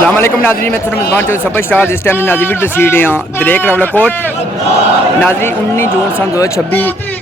السلام علیکم ناظرین، میں تھوڑا مزبان چوہدری سپر سٹار اس ٹائم ناظرین ویڈیو سی رہے ہیں دریک راولہ کوٹ ناظرین 19 جون سن 2026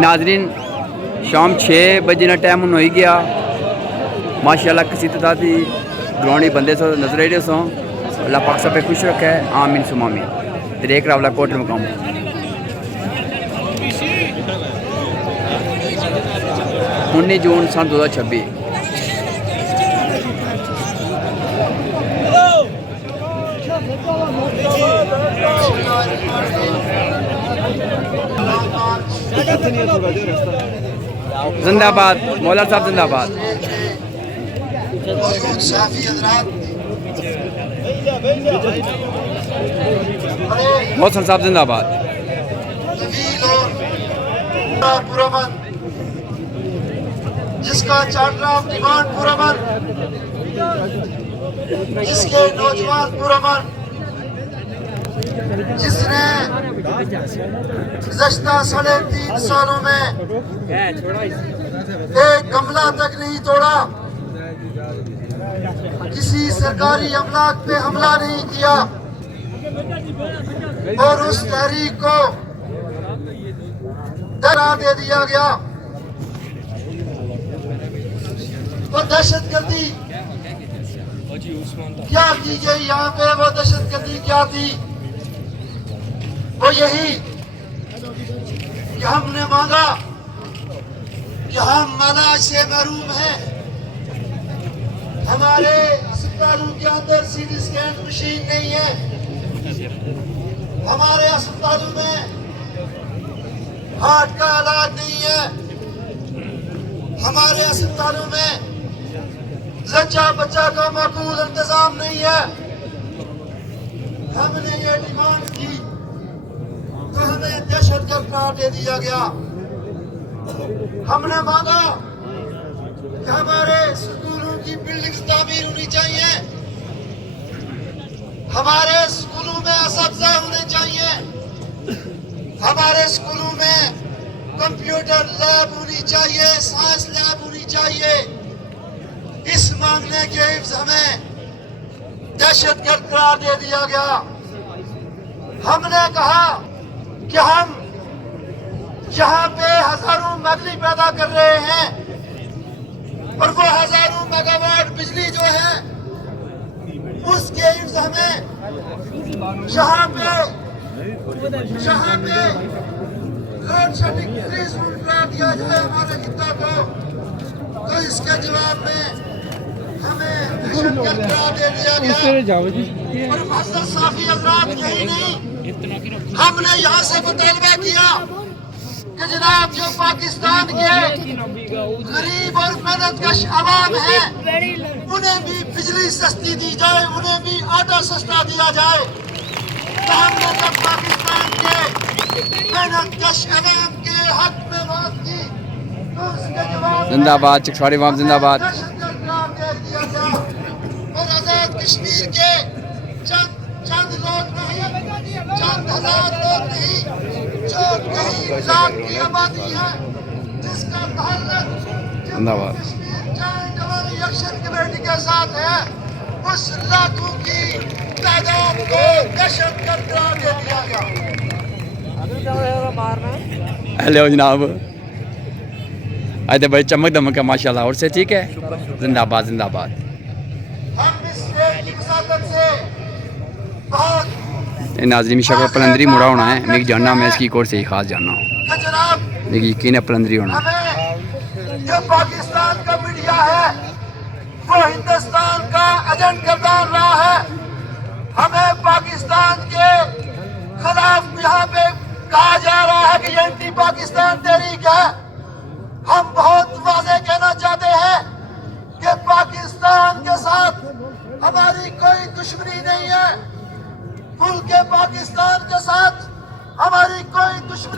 ناظرین شام 6 بجے نا ٹائم ہوں ہوئی گیا ماشاءاللہ کسی تعدادی گراؤنڈی بندے سو نظر آئے سو اللہ پاک سب پہ خوش رکھا ہے آمین سم آمین دریک راولہ کوٹ مقام 19 جون سن 2026 زندہ آباد مولا صاحب زندہ آباد محسن صاحب زندہ آباد جس کا چارٹر آف ڈیمانڈ پورا من جس کے نوجوان پورا من جس نے گزشتہ 3.5 سالوں میں ایک گملہ تک نہیں توڑا کسی سرکاری املاک پہ حملہ نہیں کیا اور اس تحریک کو قرار دے دیا گیا وہ دہشت گردی کیا کی گئی یہاں پہ وہ دہشت گردی کیا تھی وہ یہی کہ ہم نے مانگا کہ ہم علاج سے محروم ہیں ہمارے اسپتالوں کے اندر سی ٹی اسکین مشین نہیں ہے ہمارے اسپتالوں میں ہارٹ کا علاج نہیں ہے ہمارے اسپتالوں میں زچہ بچہ کا معقول انتظام نہیں ہے ہم نے یہ ڈیمانڈ کی تو ہمیں دہشت گرد قرار دے دیا گیا ہم نے مانگا کہ ہمارے سکولوں کی بلڈنگز تعمیر ہونی چاہیے ہمارے سکولوں میں اساتذہ ہونے چاہیے ہمارے سکولوں میں کمپیوٹر لیب ہونی چاہیے سائنس لیب ہونی چاہیے اس مانگنے کے عوض ہمیں دہشت گرد قرار دے دیا گیا ہم نے کہا کہ ہم یہاں پہ ہزاروں بجلی پیدا کر رہے ہیں اور وہ ہزاروں میگا واٹ بجلی جو ہے اس کے عوض ہمیں یہاں پہ لوڈ شیڈنگ فری زون قرار دیا جائے ہمارے خطہ کو تو اس کے جواب میں ہمیں دہشت گرد قرار دے دیا گیا اور معزز صافی حضرات یہی نہیں ہم نے یہاں سے مطالبہ کیا کہ جناب جو پاکستان کے غریب اور محنت کش عوام ہیں انہیں بھی بجلی سستی دی جائے انہیں بھی آٹا سستا دیا جائے تو ہم نے جب پاکستان کے محنت کش عوام کے حق میں بات کی تو اس کے جواب زندہ آباد چکشواری عوام زندہ آباد دہشت گرد قرار دے دیا گیا اور آزاد کشمیر کے چند لوگ نہیں چند ہزار لوگ نہیں جو کئی لاکھ کی آبادی ہے جس کا تعلق زندہ آباد کشمیر جوائنٹ عوامی ایکشن کمیٹی کے ساتھ ہے اس لاکھوں کی تعداد کو دہشت گرد قرار دے دیا گیا ہیلو جناب آج تو بڑی چمک دمک ہے ماشاءاللہ اور سے ٹھیک ہے زندہ آباد زندہ آباد ہم اس ریٹ کی مساقت سے بہت ناظرین شکل پلندری مڑا ہونا ہے میں جاننا میں اس کی کورس سے ہی خاص جاننا ہوں جناب لیکن یقین ہے پلندری ہونا ہمیں جو پاکستان کا میڈیا ہے وہ ہندوستان کا ایجنٹ کردار رہا ہے ہمیں پاکستان کے خلاف یہاں پہ کہا جا رہا ہے کہ یہ اینٹی پاکستان تحریک ہے ہم بہت واضح کہنا چاہتے ہیں کہ پاکستان کے ساتھ ہماری کوئی دشمنی نہیں ہے ملک پاکستان کے ساتھ ہماری کوئی دشمنی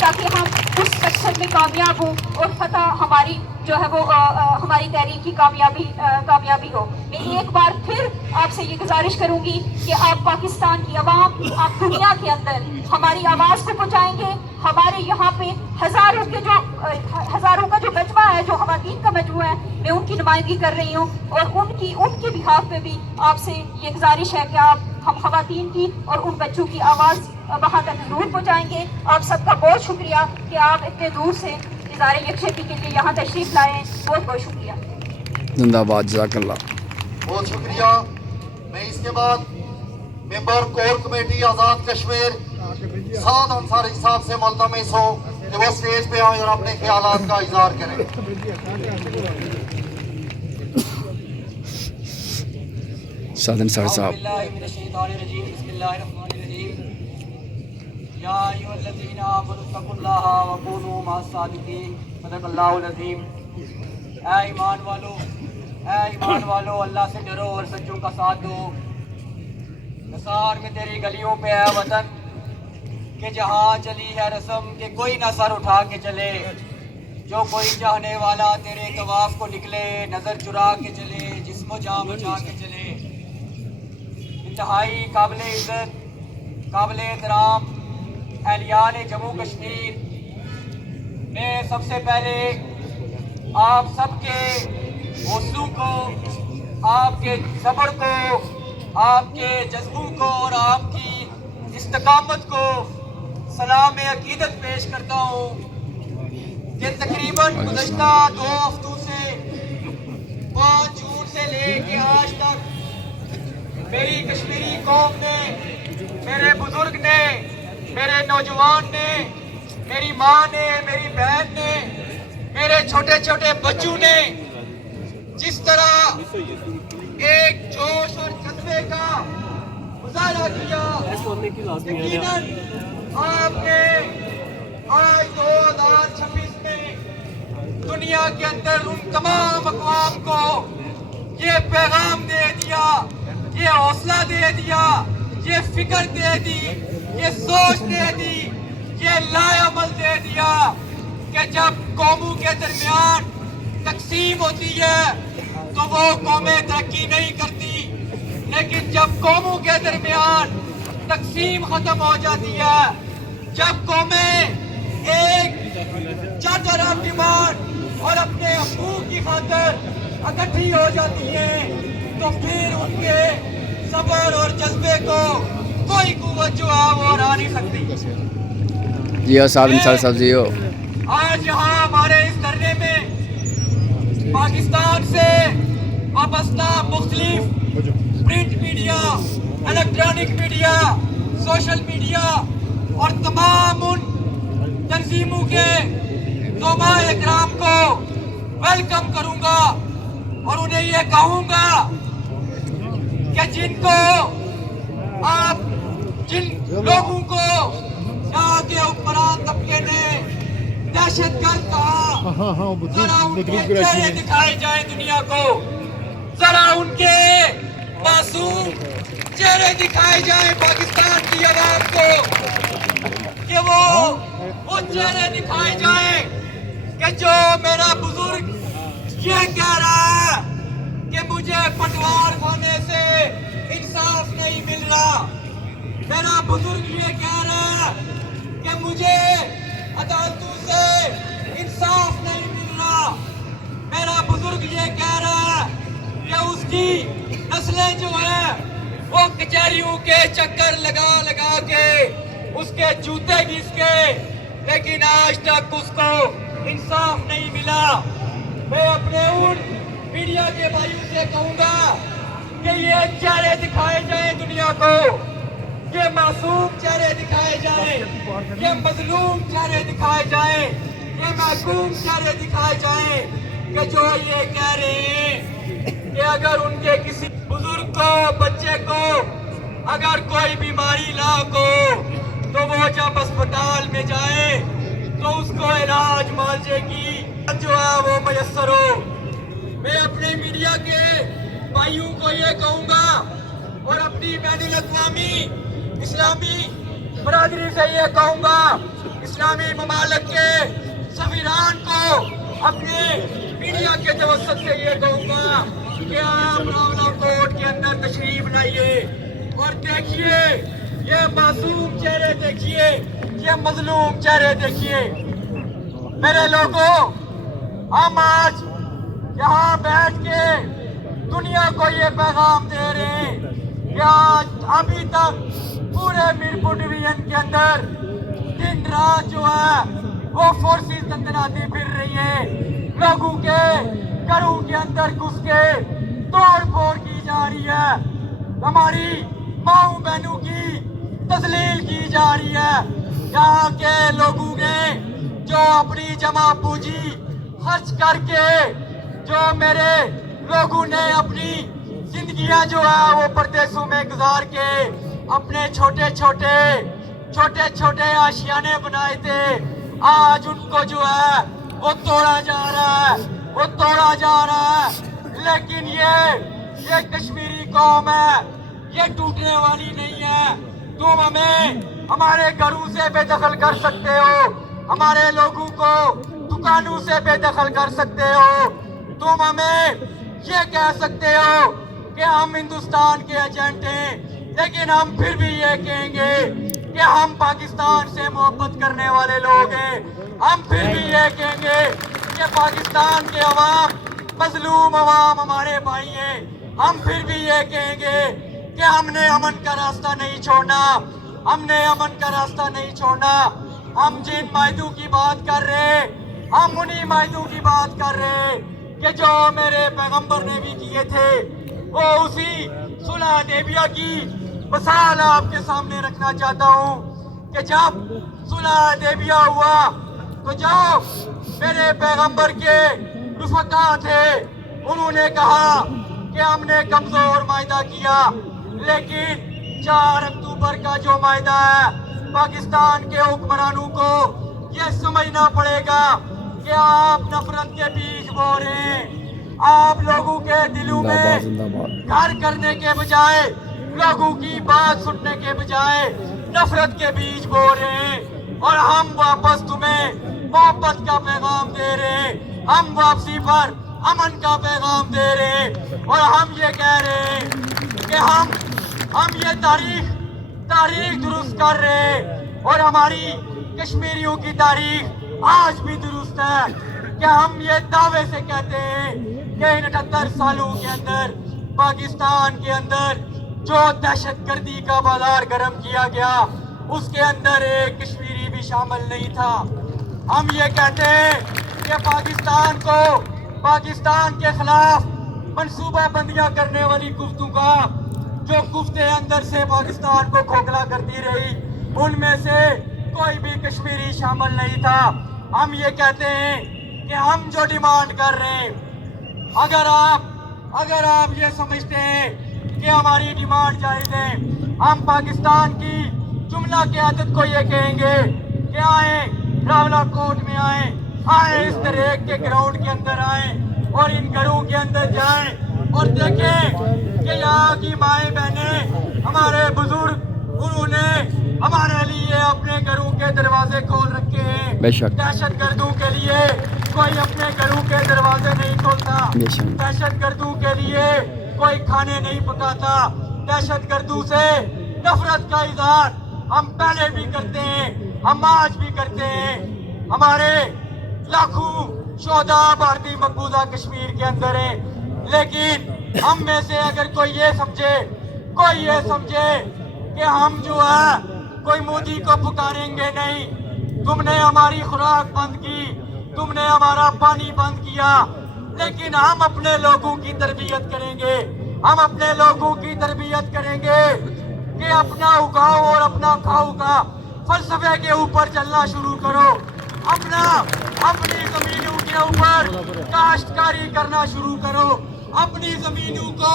تاکہ ہم اس سیکشن میں کامیاب ہوں اور فتح ہماری جو ہے وہ ہماری تحریک کی کامیابی ہو۔ میں ایک بار پھر آپ سے یہ گزارش کروں گی کہ آپ پاکستان کی عوام، آپ دنیا کے اندر ہماری آواز کو پہنچائیں گے۔ ہمارے یہاں پہ ہزاروں کا جو مجمع ہے، جو خواتین کا مجموعہ ہے، میں ان کی نمائندگی کر رہی ہوں، اور ان کے بہاف پہ بھی آپ سے یہ گزارش ہے کہ آپ ہم خواتین کی اور ان بچوں کی آواز وہاں تک ضرور پہنچائیں گے۔ آپ سب کا بہت شکریہ کہ آپ اتنے دور سے اظہار یکجہتی کے لیے یہاں تشریف لائے ہیں، بہت بہت شکریہ۔ زندہ باد، جزاک اللہ۔ بہت شکریہ۔ میں اس کے بعد ممبر کور کمیٹی آزاد کشمیر سعد انصاری صاحب سے ملتمس ہوں کہ وہ سٹیج پہ آئیں اور اپنے خیالات کا اظہار کریں۔ سعد انصاری صاحب۔ بسم اللہ الرحمن الرحیم۔ یا ایھا الذین آمنوا اتقوا اللہ وکونوا مع الصادقین، صدق اللہ العظیم۔ اے ایمان والو، اللہ سے ڈرو اور سچوں کا ساتھ دو۔ نثار میں تیری گلیوں پہ ہے وطن، کہ جہاں چلی ہے رسم کہ کوئی نہ سر اٹھا کے چلے۔ جو کوئی چاہنے والا تیرے طواف کو نکلے، نظر چرا کے چلے، جسم و جاں بچا کے چلے۔ انتہائی قابل عزت، قابل احترام اہلیان جموں کشمیر، میں سب سے پہلے آپ سب کے حوصلوں کو، آپ کے صبر کو، آپ کے جذبوں کو اور آپ کی استقامت کو سلام عقیدت پیش کرتا ہوں کہ تقریباً گزشتہ 2 ہفتوں سے 5 جون سے لے کے آج تک میری کشمیری قوم نے، میرے بزرگ نے، میرے نوجوان نے، میری ماں نے، میری بہن نے، میرے چھوٹے چھوٹے بچوں نے جس طرح ایک جوش اور جذبے کا مظاہرہ کیا، یقیناً آپ نے آج 2026 میں دنیا کے اندر ان تمام اقوام کو یہ پیغام دے دیا، یہ حوصلہ دے دیا، یہ فکر دے دی، یہ سوچ دے دی، یہ لائے عمل دے دیا کہ جب قوموں کے درمیان تقسیم ہوتی ہے تو وہ قومیں ترقی نہیں کرتی، لیکن جب قوموں کے درمیان تقسیم ختم ہو جاتی ہے، جب قومیں ایک چارٹر آف ڈیمانڈ اور اپنے حقوق کی خاطر اکٹھی ہو جاتی ہیں، تو پھر ان کے صبر اور جذبے کو کوئی قوت جو ہے وہ ہرا نہیں سکتی۔ جی سعد انصاری صاحب جی۔ آج یہاں ہمارے اس دھرنے میں پاکستان سے وابستہ مختلف print media, electronic media, social media اور تمام ان تنظیموں کے زمرہ اکرام کو ویلکم کروں گا اور انہیں یہ کہوں گا کہ جن لوگوں کو یہاں کے حکمران طبقے نے دہشت گرد کہا، ذرا ان کے چہرے دکھائے جائیں دنیا کو، ذرا ان کے معصوم چہرے دکھائے جائیں پاکستان کی عوام کو، کہ وہ چہرے دکھائے جائیں کہ جو میرا بزرگ یہ کہہ رہا ہے کہ مجھے پٹوار خانے سے انصاف نہیں مل رہا، میرا بزرگ یہ کہہ رہا ہے کہ مجھے عدالتوں سے انصاف نہیں مل رہا، میرا بزرگ یہ کہہ رہا ہے کہ اس کی نسلیں جو ہیں وہ کچہریوں کے چکر لگا لگا کے اس کے جوتے گھس کے، لیکن آج تک اس کو انصاف نہیں ملا۔ میں اپنے ان میڈیا کے بھائیوں سے کہوں گا کہ یہ چہرے دکھائے جائیں دنیا کو، یہ معصوم چہرے دکھائے جائیں، یہ مظلوم چہرے دکھائے جائیں، یہ محکوم چہرے دکھائے جائیں کہ جو یہ کہہ رہے ہیں کہ اگر ان کے کسی بزرگ کو، بچے کو اگر کوئی بیماری لاحق ہو تو وہ جب اسپتال میں جائے تو اس کو علاج معالجے کی جو ہے وہ میسر ہو۔ میں اپنے میڈیا کے بھائیوں کو یہ کہوں گا اور اپنی بین الاقوامی اسلامی برادری سے یہ کہوں گا، اسلامی ممالک کے سفیران کو اپنے میڈیا کے توسط سے یہ کہوں گا کہ آپ راولہ کوٹ کے اندر تشریف لائیے اور دیکھیے یہ معصوم چہرے دیکھیے، یہ مظلوم چہرے دیکھیے۔ میرے لوگوں، ہم آج یہاں بیٹھ کے دنیا کو یہ پیغام دے رہے ہیں کہ آج ابھی تک پورے میرپور ڈویژن کے اندر دن رات جو ہے وہ فورسز تناتی پھر رہی ہیں، لوگوں کے گھروں کے اندر گھس کے توڑ پھوڑ کی جا رہی ہے، ہماری ماؤں بہنوں کی تذلیل کی جا رہی ہے۔ یہاں کے لوگوں نے جو اپنی جمع پونجی خرچ کر کے، جو میرے لوگوں نے اپنی زندگیاں جو ہے وہ پردیسوں میں گزار کے اپنے چھوٹے چھوٹے آشیانے بنائے تھے، آج ان کو جو ہے وہ توڑا جا رہا ہے۔ لیکن یہ کشمیری قوم ہے، یہ ٹوٹنے والی نہیں ہے۔ تم ہمیں ہمارے گھروں سے بے دخل کر سکتے ہو، ہمارے لوگوں کو دکانوں سے بے دخل کر سکتے ہو، تم ہمیں یہ کہہ سکتے ہو کہ ہم ہندوستان کے ایجنٹ ہیں، لیکن ہم پھر بھی یہ کہیں گے کہ ہم پاکستان سے محبت کرنے والے لوگ ہیں۔ ہم پھر بھی یہ کہیں گے کہ پاکستان کے عوام، مظلوم عوام ہمارے بھائی ہیں۔ ہم پھر بھی یہ کہیں گے کہ ہم نے امن کا راستہ نہیں چھوڑنا، ہم جن معاہدوں کی بات کر رہے ہیں، ہم انہی معاہدوں کی بات کر رہے ہیں کہ جو میرے پیغمبر نے بھی کیے تھے۔ وہ اسی صلح حدیبیہ کی مثال آپ کے سامنے رکھنا چاہتا ہوں کہ جب صلح حدیبیہ ہوا تو جو میرے پیغمبر کے رفقا تھے انہوں نے کہا کہ ہم نے کمزور معاہدہ کیا، لیکن 4 اکتوبر کا جو معاہدہ ہے پاکستان کے حکمرانوں کو یہ سمجھنا پڑے گا کہ آپ نفرت کے بیج بو رہے ہیں، آپ لوگوں کے دلوں میں گھر کرنے کے بجائے، لوگوں کی بات سننے کے بجائے نفرت کے بیج بو رہے ہیں، اور ہم واپس تمہیں محبت کا پیغام دے رہے ہیں، ہم واپسی پر امن کا پیغام دے رہے ہیں، اور ہم یہ کہہ رہے ہیں کہ ہم یہ تاریخ درست کر رہے ہیں، اور ہماری کشمیریوں کی تاریخ آج بھی درست ہے کہ ہم یہ دعوے سے کہتے ہیں کہ ان 78 سالوں کے اندر پاکستان کے اندر جو دہشت گردی کا بازار گرم کیا گیا اس کے اندر ایک کشمیری بھی شامل نہیں تھا۔ ہم یہ کہتے ہیں کہ پاکستان کے خلاف منصوبہ بندیاں کرنے والی گفتگو جو گفتے اندر سے پاکستان کو کھوکھلا کرتی رہی، ان میں سے کوئی بھی کشمیری شامل نہیں تھا۔ ہم یہ کہتے ہیں کہ ہم جو ڈیمانڈ کر رہے ہیں، اگر آپ یہ سمجھتے ہیں کہ ہماری ڈیمانڈ جائز ہے، ہم پاکستان کی جملہ قیادت کو یہ کہیں گے کہ آئیں راولہ کوٹ میں آئیں اس دریک کے گراؤنڈ کے اندر آئیں اور ان گھروں کے اندر جائیں اور دیکھیں کہ یہاں کی مائیں بہنیں، ہمارے بزرگ، انہوں نے ہمارے لیے اپنے گھروں کے دروازے کھول رکھے ہیں۔ بے شک دہشت گردوں کے لیے کوئی اپنے گھروں کے دروازے نہیں کھولتا، دہشت گردوں کے لیے کوئی کھانے نہیں پکاتا، دہشت گردوں سے نفرت کا اظہار ہم پہلے بھی کرتے ہیں، ہم آج بھی کرتے ہیں۔ ہمارے لاکھوں شہداء بھارتی مقبوضہ کشمیر کے اندر ہیں، لیکن ہم میں سے اگر کوئی یہ سمجھے کہ ہم جو ہے کوئی مودی کو پکاریں گے نہیں، تم نے ہماری خوراک بند کی، تم نے ہمارا پانی بند کیا، لیکن ہم اپنے لوگوں کی تربیت کریں گے کہ اپنا اگاؤ اور اپنا کھاؤ کا فلسفے کے اوپر چلنا شروع کرو، اپنی زمینوں کے اوپر کاشتکاری کرنا شروع کرو، اپنی زمینوں کو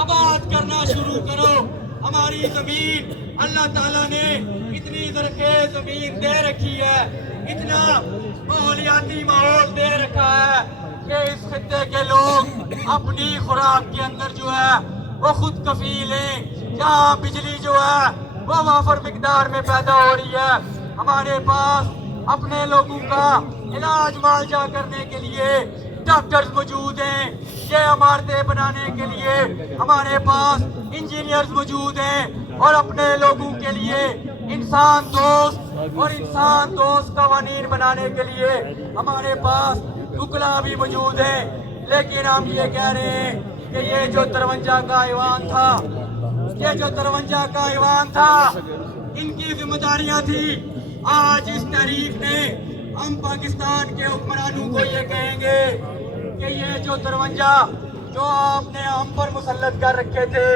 آباد کرنا شروع کرو۔ ہماری زمین اللہ تعالیٰ نے اتنی زرخیز زمین دے رکھی ہے، اتنا ماحولیاتی ماحول دے رکھا ہے کہ اس خطے کے لوگ اپنی خوراک کے اندر جو ہے وہ خود کفیل ہیں، جہاں بجلی جو ہے وہ وافر مقدار میں پیدا ہو رہی ہے، ہمارے پاس اپنے لوگوں کا علاج معالجہ کرنے کے لیے ڈاکٹرز موجود ہیں، یہ عمارتیں بنانے کے لیے ہمارے پاس انجینئرز موجود ہیں، اور اپنے لوگوں کے لیے انسان دوست قوانین بنانے کے لیے ہمارے پاس وکلا بھی موجود ہیں۔ لیکن ہم یہ کہہ رہے ہیں کہ یہ جو 53 کا ایوان تھا ان کی ذمہ داریاں تھی۔ آج اس تحریک نے ہم پاکستان کے حکمرانوں کو یہ کہیں گے کہ یہ جو 53 جو آپ نے ہم پر مسلط کر رکھے تھے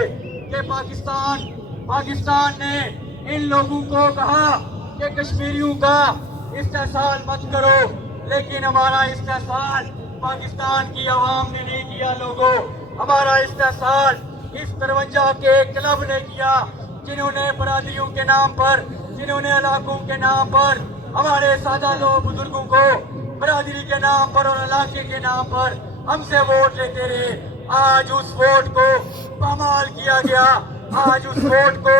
کہ پاکستان نے ان لوگوں کو کہا کہ کشمیریوں کا استحصال مت کرو، لیکن ہمارا استحصال پاکستان کی عوام نے نہیں کیا۔ لوگوں، ہمارا استحصال اس 53 کے کلب نے کیا، جنہوں نے برادریوں کے نام پر، جنہوں نے علاقوں کے نام پر ہمارے سادہ لوگ بزرگوں کو برادری کے نام پر اور علاقے کے نام پر ہم سے ووٹ لیتے رہے۔ آج اس ووٹ کو پامال کیا گیا، آج اس ووٹ کو،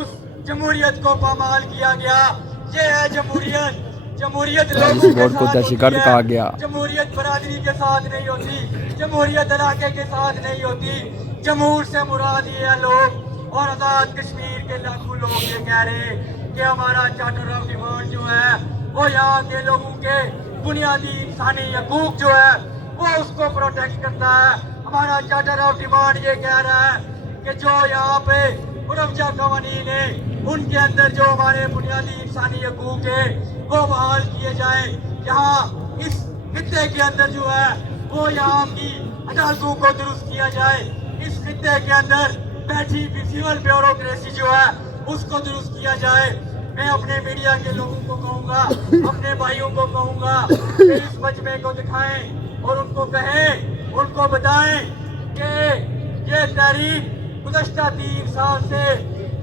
اس جمہوریت کو پامال کیا گیا۔ یہ ہے جمہوریت اس ووٹ کو دہشتگرد کہا گیا۔ جمہوریت برادری کے ساتھ نہیں ہوتی، جمہوریت علاقے کے ساتھ نہیں ہوتی۔ جمہور سے مراد یہ ہے لوگ، اور آزاد کشمیر کے لاکھوں لوگ یہ کہہ رہے ہیں کہ ہمارا چارٹر آف ڈیمانڈ جو ہے وہ یہاں کے لوگوں کے بنیادی انسانی حقوق جو ہے وہ اس کو پروٹیکٹ کرتا ہے۔ ہمارا چارٹر آف ڈیمانڈ یہ کہہ رہا ہے کہ جو یہاں پہ مرفجہ قوانین ہیں ان کے اندر جو ہمارے بنیادی انسانی حقوق ہیں وہ بحال کیے جائیں۔ یہاں اس خطے کے اندر جو ہے وہ یہاں کی عدالتوں کو درست کیا جائے، اس خطے کے اندر بیٹھی بھی سول بیوروکریسی جو ہے اس کو درست کیا جائے۔ میں اپنے میڈیا کے لوگوں کو کہوں گا، اپنے بھائیوں کو کہوں گا کہ اس مجمع کو دکھائیں اور ان کو کہیں، ان کو بتائیں کہ یہ تحریک گزشتہ 3 سال سے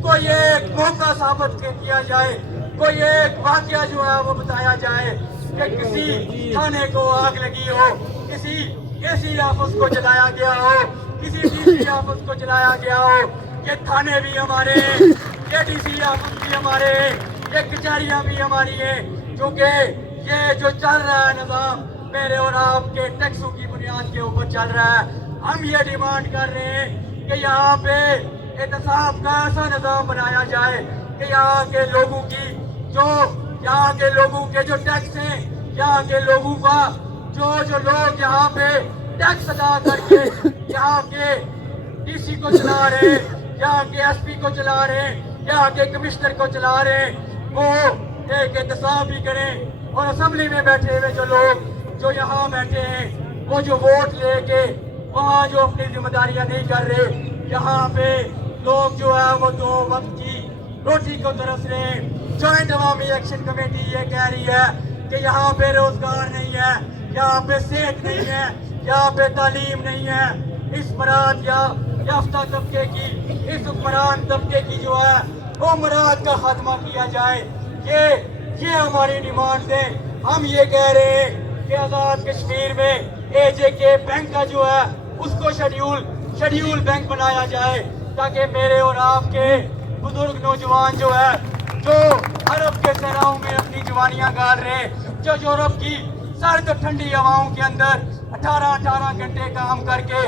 کوئی ایک موقع ثابت کیا جائے، کوئی ایک واقعہ جو ہے وہ بتایا جائے کہ کسی تھانے کو آگ لگی ہو، کسی اے آفس کو جلایا گیا ہو، کسی ڈی سی آفس کو جلایا گیا ہو۔ یہ تھانے بھی ہمارے ہیں، یہ ڈی سی آفس بھی ہمارے ہیں، یہ کچہریاں بھی ہماری ہیں، کیونکہ یہ جو چل رہا ہے نظام میرے اور آپ کے ٹیکسوں کی بنیاد کے اوپر چل رہا ہے۔ ہم یہ ڈیمانڈ کر رہے ہیں کہ یہاں پہ احتساب کا ایسا نظام بنایا جائے کہ یہاں کے لوگوں کی یہاں کے لوگوں کے جو ٹیکس ہیں، یہاں کے لوگوں کا جو لوگ یہاں پہ ٹیکس ادا کر کے یہاں کے ڈی سی کو چلا رہے ہیں، یہاں کے ایس پی کو چلا رہے ہیں، یہاں کے کمشنر کو چلا رہے ہیں، وہ ایک احتساب بھی کریں۔ اور اسمبلی میں بیٹھے ہوئے جو لوگ جو یہاں بیٹھے ہیں وہ جو ووٹ لے کے وہاں جو اپنی ذمہ داریاں نہیں کر رہے، یہاں پہ لوگ جو ہے وہ 2 وقت کی روٹی کو ترس رہے ہیں۔ جوائنٹ عوامی ایکشن کمیٹی یہ کہہ رہی ہے کہ یہاں پہ روزگار نہیں ہے، یہاں پہ صحت نہیں ہے، یہاں پہ تعلیم نہیں ہے۔ اس مراد یافتہ طبقے کی، اس حکمران طبقے کی جو ہے وہ مراد کا خاتمہ کیا جائے۔ یہ ہماری ڈیمانڈ ہے۔ ہم یہ کہہ رہے ہیں کہ آزاد کشمیر میں اے جے کے بینک کا جو ہے اس کو شیڈیول بینک بنایا جائے، تاکہ میرے اور آپ کے بزرگ نوجوان جو ہے جو عرب کے صحراؤں میں اپنی جوانیاں گال رہے، جو یورپ کی سرد ٹھنڈی ہواؤں کے اندر 18 گھنٹے کام کر کے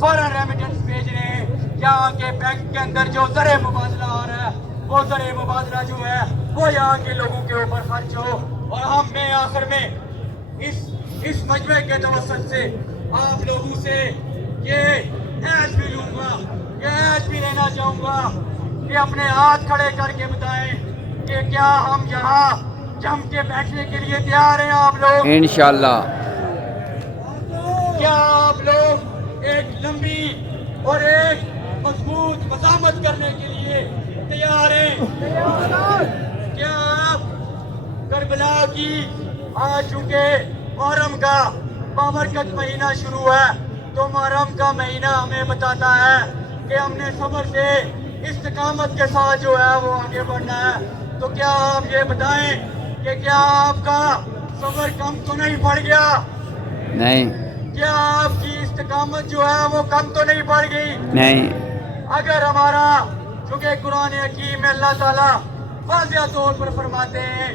فارن ریمیٹنس بھیج رہے ہیں، یہاں کے بینک کے اندر جو زر مبادلہ آ رہا ہے وہ زر مبادلہ جو ہے وہ یہاں کے لوگوں کے اوپر خرچ ہو۔ اور میں آخر میں اس مجمع کے توسط سے آپ لوگوں سے یہ عہد بھی لوں گا، یہ عہد بھی لینا چاہوں گا کہ اپنے ہاتھ کھڑے کر کے بتائیں کہ کیا ہم یہاں جم کے بیٹھنے کے لیے تیار ہیں آپ لوگ؟ انشاءاللہ۔ کیا آپ لوگ ایک لمبی اور ایک مضبوط مزاحمت کرنے کے لیے تیار ہیں؟ کیا آپ کربلا کی آج چونکہ محرم کا بابرکت مہینہ شروع ہے تو محرم کا مہینہ ہمیں بتاتا ہے کہ ہم نے صبر سے استقامت کے ساتھ جو ہے وہ آگے بڑھنا ہے۔ تو کیا آپ یہ بتائیں کہ کیا آپ کا صبر کم تو نہیں پڑ گیا؟ نہیں۔ کیا آپ کی استقامت جو ہے وہ کم تو نہیں پڑ گئی؟ نہیں۔ اگر ہمارا، چونکہ قرآن حکیم میں اللہ تعالیٰ واضح طور پر فرماتے ہیں